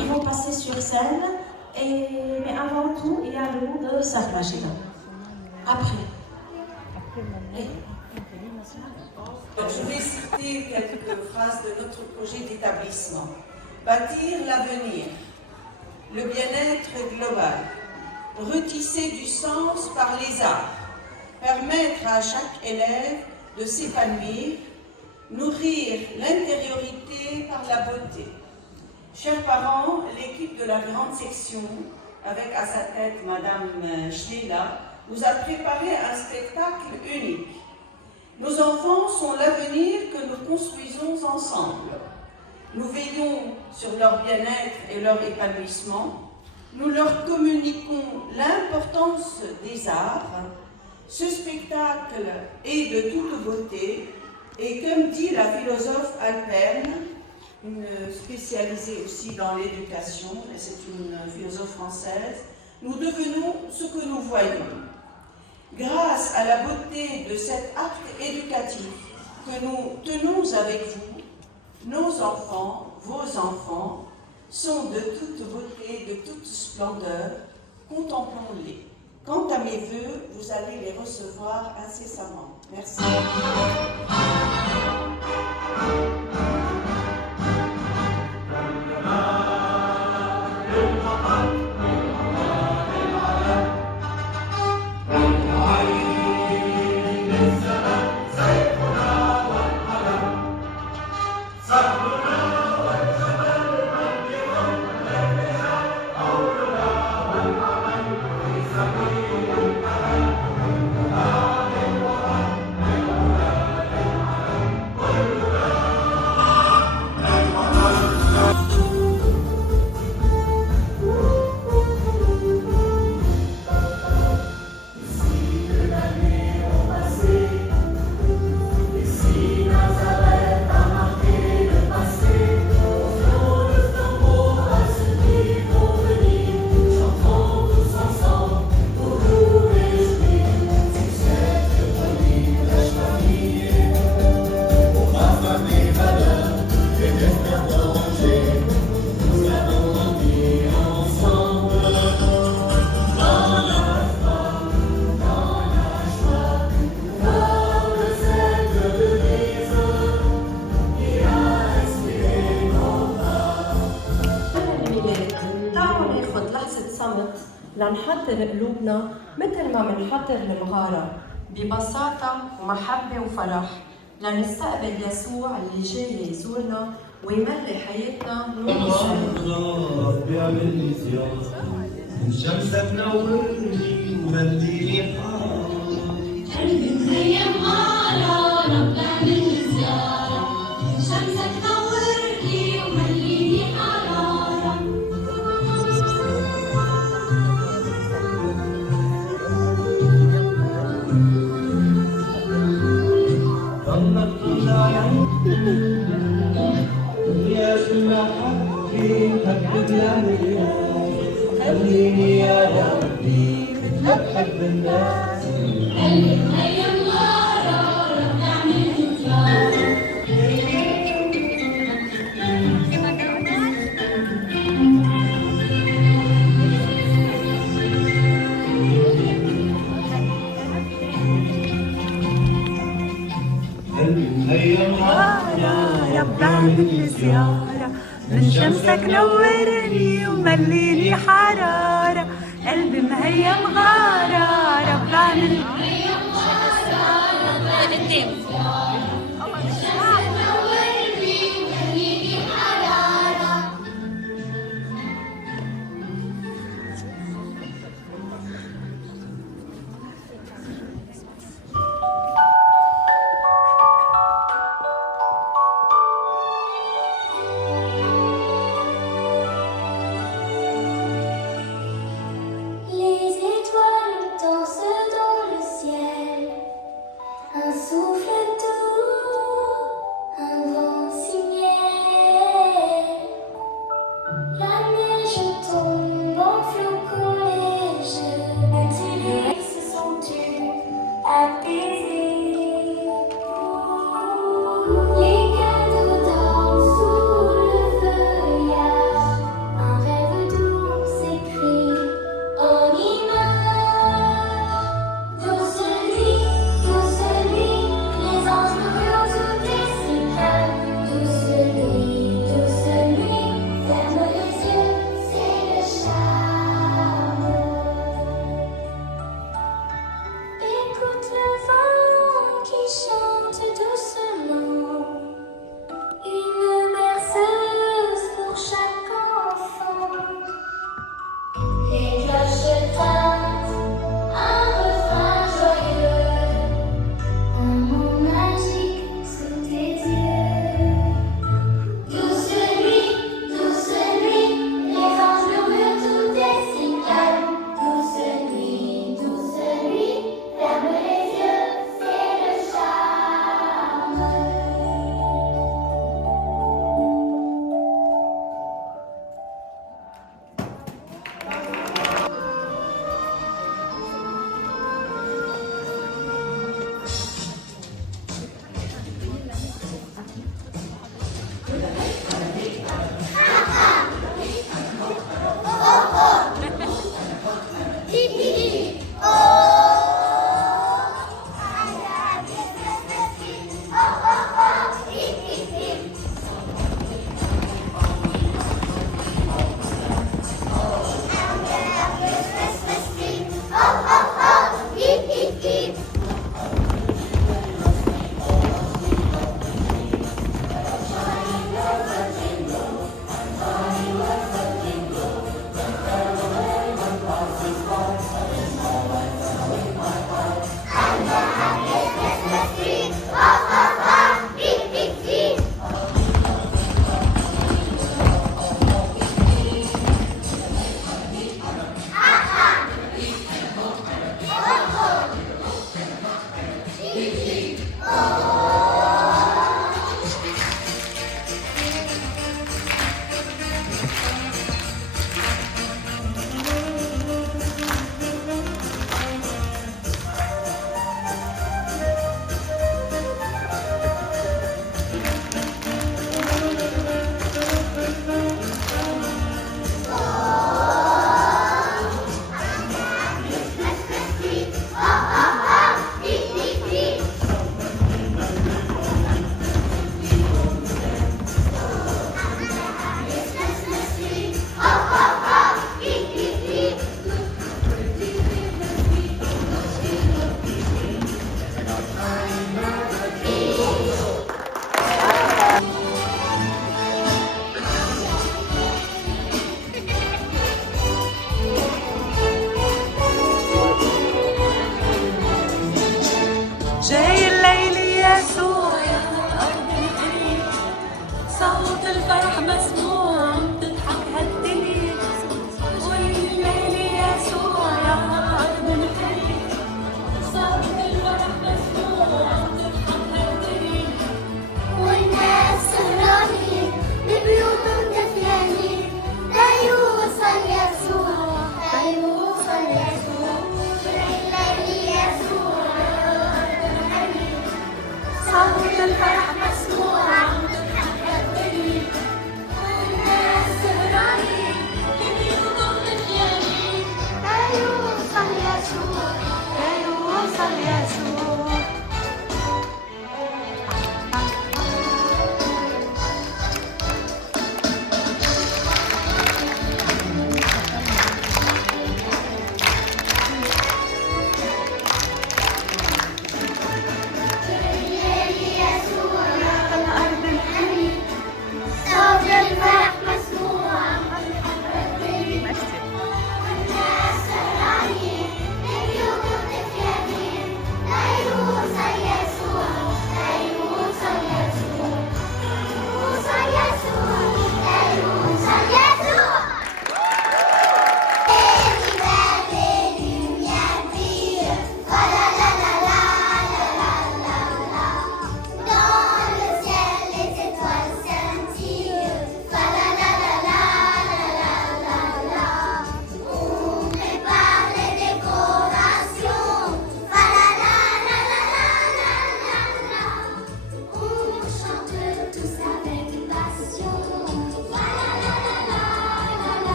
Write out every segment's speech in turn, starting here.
Ils vont passer sur scène, mais avant tout, il y a le nom de Sarmachida. Après. Je vais citer quelques phrases de notre projet d'établissement. Bâtir l'avenir, le bien-être global, retisser du sens par les arts, permettre à chaque élève de s'épanouir, nourrir l'intériorité par la beauté. Chers parents, l'équipe de la grande section, avec à sa tête Madame Schneila, vous a préparé un spectacle unique. Nos enfants sont l'avenir que nous construisons ensemble. Nous veillons sur leur bien-être et leur épanouissement. Nous leur communiquons l'importance des arts. Ce spectacle est de toute beauté et comme dit la philosophe Alperne, une spécialisée aussi dans l'éducation, et c'est une philosophe française, nous devenons ce que nous voyons. Grâce à la beauté de cet acte éducatif que nous tenons avec vous, nos enfants, vos enfants, sont de toute beauté, de toute splendeur. Contemplons-les. Quant à mes vœux, vous allez les recevoir incessamment. Merci. لنحضر قلوبنا مثل ما منحضر المغارة ببساطة ومحبة وفرح لنستقبل يسوع اللي جاي يزورنا ويملي حياتنا نور السلام. بيعمل لي زيارة من شمسك نورني ومليني حار قلبي مخيم على رب اعمل لي زيارة من شمسك نورني ومليني حرارة. ضلك طلع يا سمحتي حب الأنبياء خليني يا ربي مثلك حب الناس. قلبي مخيم على رب اعمل لي زيارة. يا رب اعمل لي زيارة من شمسك نورني ومليني حرارة. قلبي مهيم غارة رب اعمل لي Les étoiles dansent dans le ciel, un souffle tout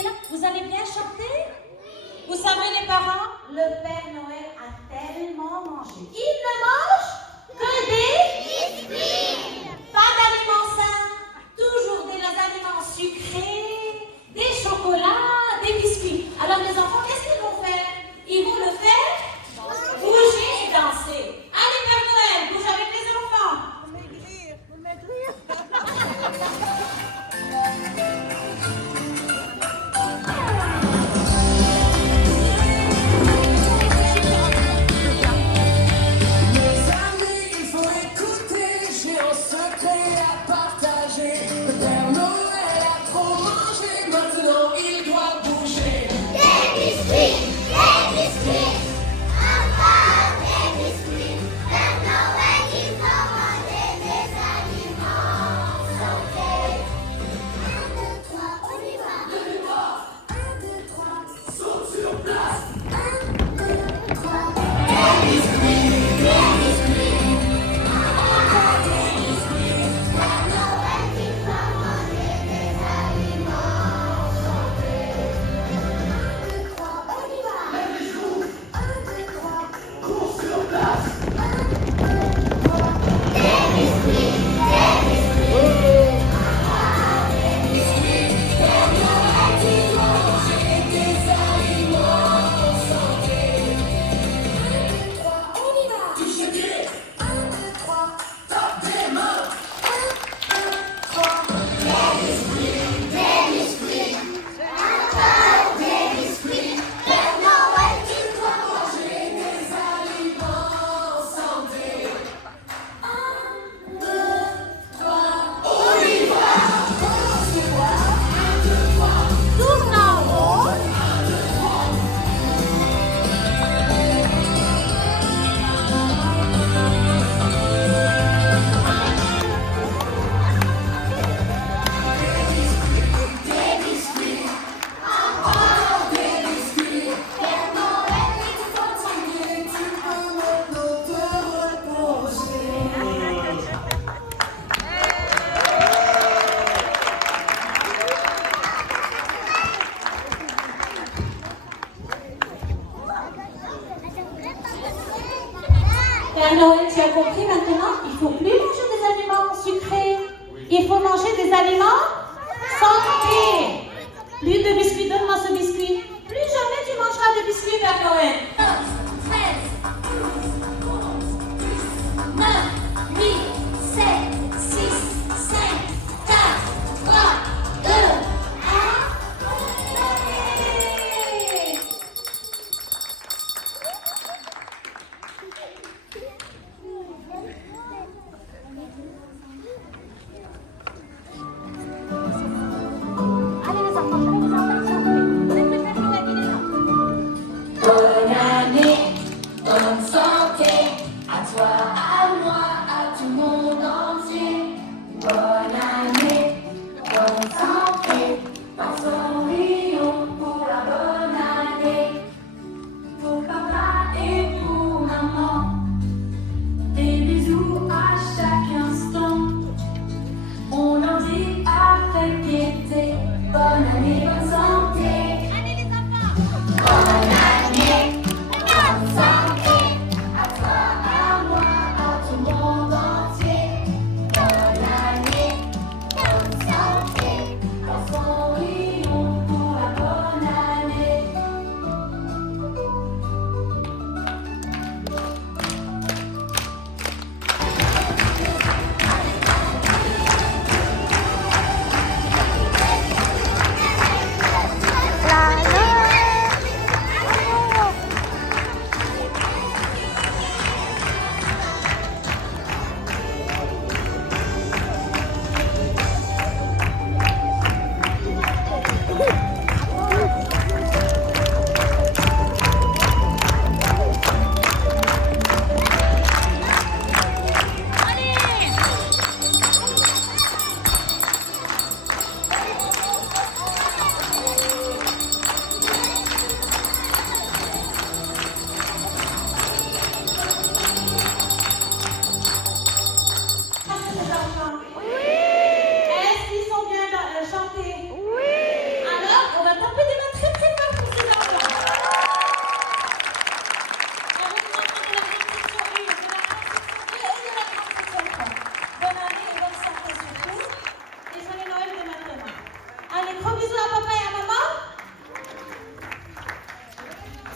est là. Vous allez bien chanter? Vous savez les parents? Le Père Noël a tellement mangé. Il ne mange que des biscuits. Pas d'aliments sains, toujours des aliments sucrés, des chocolats, des biscuits. Alors les enfants, qu'est-ce qu'ils vont faire? Ils vont le faire bouger et danser. Allez Père Noël, bouge avec les enfants. Père Noël, tu as compris maintenant? Il ne faut plus manger des aliments sucrés. Il faut manger des aliments santé. Plus de biscuits, donne-moi ce biscuit. Plus jamais tu mangeras de biscuits, Père Noël. 9, 8, 7, 6, 5, 4, 3, 2, 1. Allez les enfants,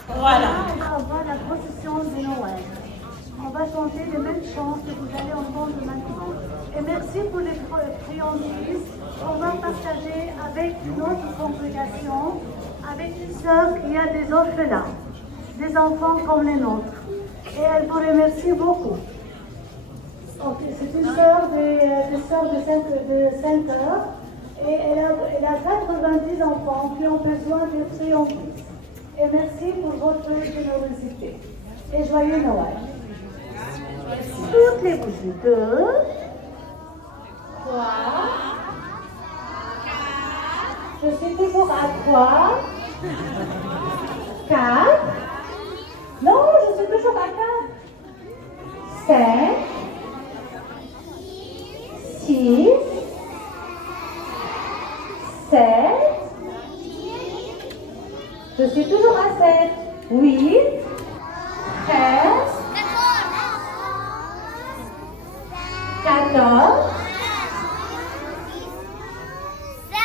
Voilà. On va avoir la procession de Noël. On va chanter les mêmes chants que vous allez entendre maintenant. Et merci pour les friandises qu'on va partager avec notre congrégation, avec une sœur qui a des orphelins, des enfants comme les nôtres. Et elle vous remercie beaucoup. C'est une sœur de 5 heures et elle a 90 enfants qui ont besoin de friandises. Et merci pour votre générosité. Et joyeux Noël. Toutes les bougies. 2, 3, 4. Je suis toujours à 3, 4. Non, je suis toujours à 4. 5, 6, 7. Je suis toujours à 7. 8, 13, 14,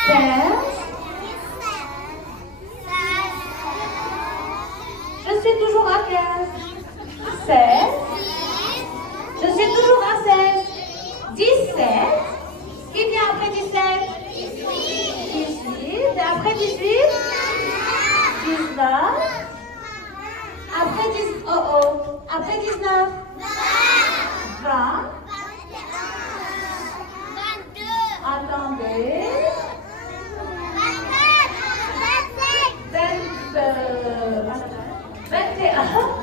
15. Je suis toujours à 15. 16. Je suis toujours à 16. 17. Qui vient après 17? 18. Et après 18? 19. Après 10. Après 19. 20. Attendez. 21.